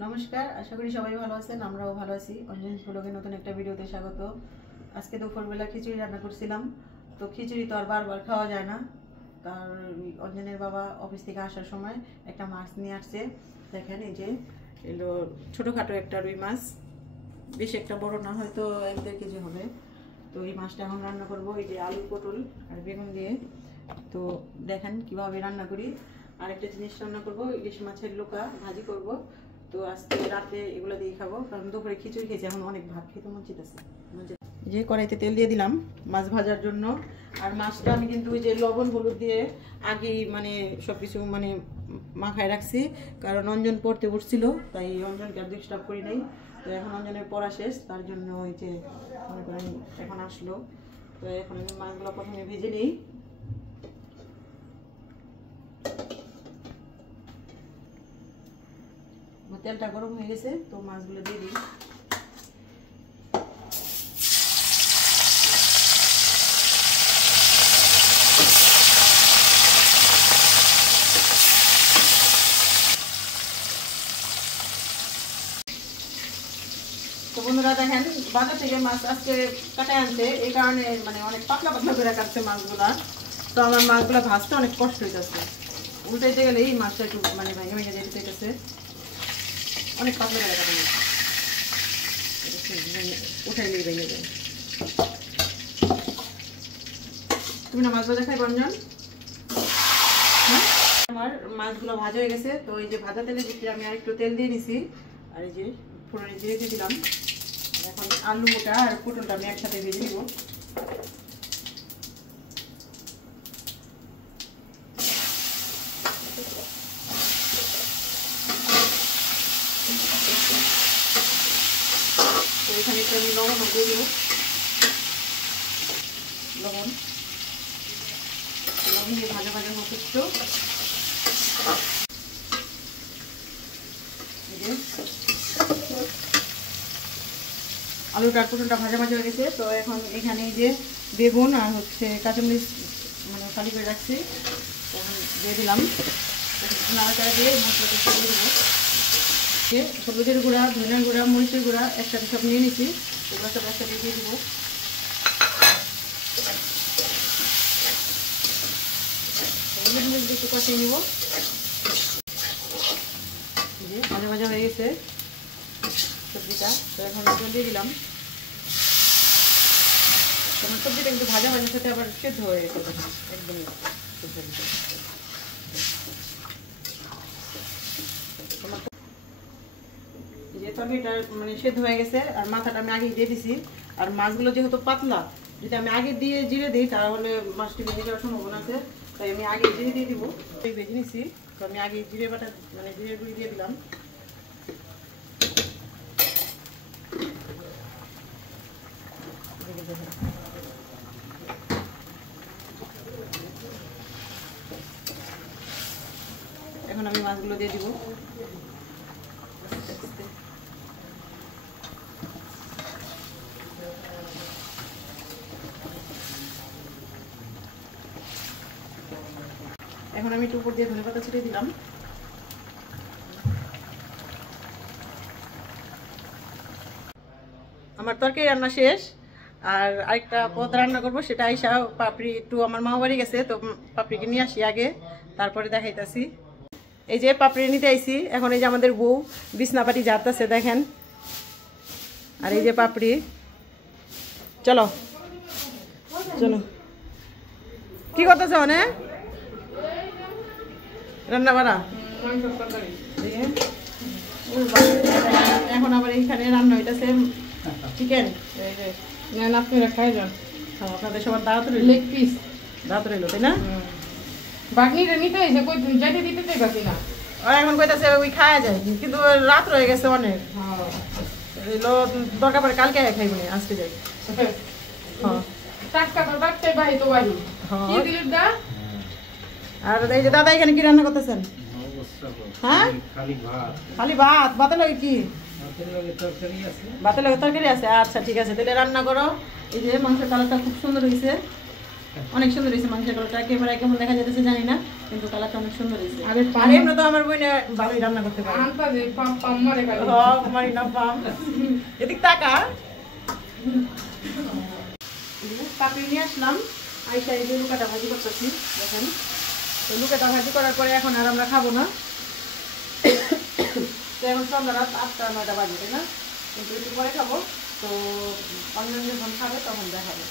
নমস্কার, আশা করি সবাই ভালো আছেন। আমরাও ভালো আছি। অঞ্জন ব্লগের নতুন একটা ভিডিওতে স্বাগত। আজকে দুপুরবেলা খিচুড়ি রান্না করছিলাম। তো খিচুড়ি তো আর বারবার খাওয়া যায় না। তার অঞ্জনের বাবা অফিস থেকে আসার সময় একটা মাছ নিয়ে আসছে। দেখেন এই যে এলো ছোটোখাটো একটা রুই মাছ, বেশ একটা বড় না, হয়তো 1-1.5 কেজি হবে। তো এই মাছটা এখন রান্না করব এই যে আলু, পটল আর বেগুন দিয়ে। তো দেখেন কিভাবে রান্না করি। আরেকটা জিনিস রান্না করব, ইলিশ মাছের লোকা ভাজি করব। তো আজকে রাতে এগুলো দিয়ে খাবো, কারণ দুপুরে খিচুড়ি খেয়েছি, এখন অনেক ভাত খেতে মন চাইতেছে। যে কড়াইতে তেল দিয়ে দিলাম মাছ ভাজার জন্য। আর মাছটা আমি কিন্তু ওই যে লবণ হলুদ দিয়ে আগেই মানে সব কিছু মানে মাখায় রাখছি, কারণ অঞ্জন পড়তে উঠছিল, তাই অঞ্জনকে আর ডিস্টার্ব করি নাই। তো এখন অঞ্জনের পড়া শেষ, তার জন্য ওই যে মনে করেন এখন আসলো। তো এখন আমি মাছগুলো প্রথমে ভেজে নিই। তেলটা গরম হয়ে গেছে, তো মাছগুলো দিয়ে দিই। তো বন্ধুরা দেখেন, বাজার থেকে মাছ আজকে কাটায় আনছে, এই কারণে মানে অনেক পাতলা পাতলা করে কাটছে মাছগুলা। তো আমার মাছগুলা ভাজতে অনেক কষ্ট হইতেছে, উল্টাইতে গেলে এই মাছটা একটু মানে ভেঙে ভেঙে যেতে চাইতেছে, অনেক পাতলা করে কাটা মাছ উঠাই নিয়ে ভেঙে যায়। তুমি না মাছ ভাজা খাই বঞ্জন? হ্যাঁ, আমার মাছগুলো ভাজা হয়ে গেছে। তো এই যে ভাজা তেলের ভিতরে আমি আর একটু তেল দিয়ে নিছি, আর এই যে ফোড়নে জিরে দিয়ে দিলাম। এখন আলুটা আর পটলটা আমি একসাথে ভেজে নিব। তো এখানে একটু আমি লবণ দিয়ে দিব, লবণ দিয়ে ভাজা ভাজা মতো একটু। আলুটা আর পটলটা ভাজা ভাজা হয়ে গেছে। তো এখন এখানে এই যে বেগুন আর হচ্ছে কাঁচামরিচ মানে ফালি করে রাখছি, এখন দিয়ে দিলাম। নাড়াচাড়া দিয়ে মশলাটা দিয়ে দেবো। হলুদের গুঁড়া, ধনিয়ার গুঁড়া, মরিচের গুঁড়া একসাথে সব নিয়ে নিচ্ছি, এগুলো সব একসাথে দিয়ে দেবো। একটু কষিয়ে নিব। ভাজা ভাজা হয়ে গেছে সবজিটা। তো এখন দিয়ে দিলাম। তোমার সবজিটা কিন্তু ভাজা ভাজার সাথে আবার সেদ্ধ হয়ে গেছে, একদম যে তরকারিটা মানে সেদ্ধ হয়ে গেছে। আর মাথাটা আমি আগে দিয়ে দিছি। আর মাছগুলো যেহেতু পাতলা, যদি আমি আগে দিয়ে জিরে দিই তাহলে মাছটি ভেঙে যাওয়ার সম্ভাবনা আছে, তাই আমি আগে জিরে দিয়ে দিব। ভেজে নিছি, তো আমি আগে জিরে বাটা মানে জিরে গুঁড়ি দিয়ে দিলাম। এখন আমি মাছগুলো দিয়ে দিব। এখন আমি একটু উপর দিয়ে ধনেপাতা ছিটিয়ে দিলাম। আমার তরকারি রান্না শেষ। আর আরেকটা পদ রান্না করবো, সেটা আইসা পাপড়ি একটু আমার মামা বাড়ি গেছে, তো পাপড়িকে নিয়ে আসি আগে, তারপরে দেখাইতেছি। এই যে পাপড়ি নিতে আইসি। এখন এই যে আমাদের বউ বিছনাপাটি যাচ্ছে দেখেন। আর এই যে পাপড়ি, চলো চলো। কি করতেছ অনেক রান্না বাড়া? এখন আবার এইখানে রান্না হইতেছে চিকেন। আপনারা খাই যান, আপনাদের সবার দাওয়াত রইল, লেগ পিস দাওয়াত রইল, তাই না? বাগনিটা নিতে হয়েছে, কই যাইতে দিতে চাইবাছি না। এখন কইতাছে ওই খাওয়া যায়, কিন্তু রাত রয়ে গেছে অনেক। দরকার পড়ে কালকে খাইব না, আজকে যাই। টাটকা তো টাটকাই বাহি তো বাহি। কি দিলেন দা? আর এই যে দাদা এখানে কি রান্না করতেছেন? হ্যাঁ, খালি ভাত। ভাতের লগে কি? ভাতের লগে তরকারি আছে। আচ্ছা ঠিক আছে, তাহলে রান্না করো। এই যে মাংসের কালারটা খুব সুন্দর হয়েছে। অনেক সুন্দর হয়েছে মাংসের কালারটা, ক্যামেরায় কেমন দেখা যাচ্ছে জানি না, কিন্তু কালারটা অনেক সুন্দর হয়েছে। আরে আর এমনি তো আমার বোনে ভালোই রান্না করতে পারে। আনতা যে পাম পাম মারে খালি মারি না পাম, এদিক টাকা পাপি নিয়ে আসলাম, আইসা এই যে লুকাটা ভাজি করতেছি দেখেন। তো লুকাটা ভাজি করার পরে এখন আর আমরা খাবো না, তো এখন সন্ধ্যা রাত 8টা-9টা বাজে, তাই না? কিন্তু একটু পরে খাবো। তো অন্য যখন খাবে তখন দেখাবো।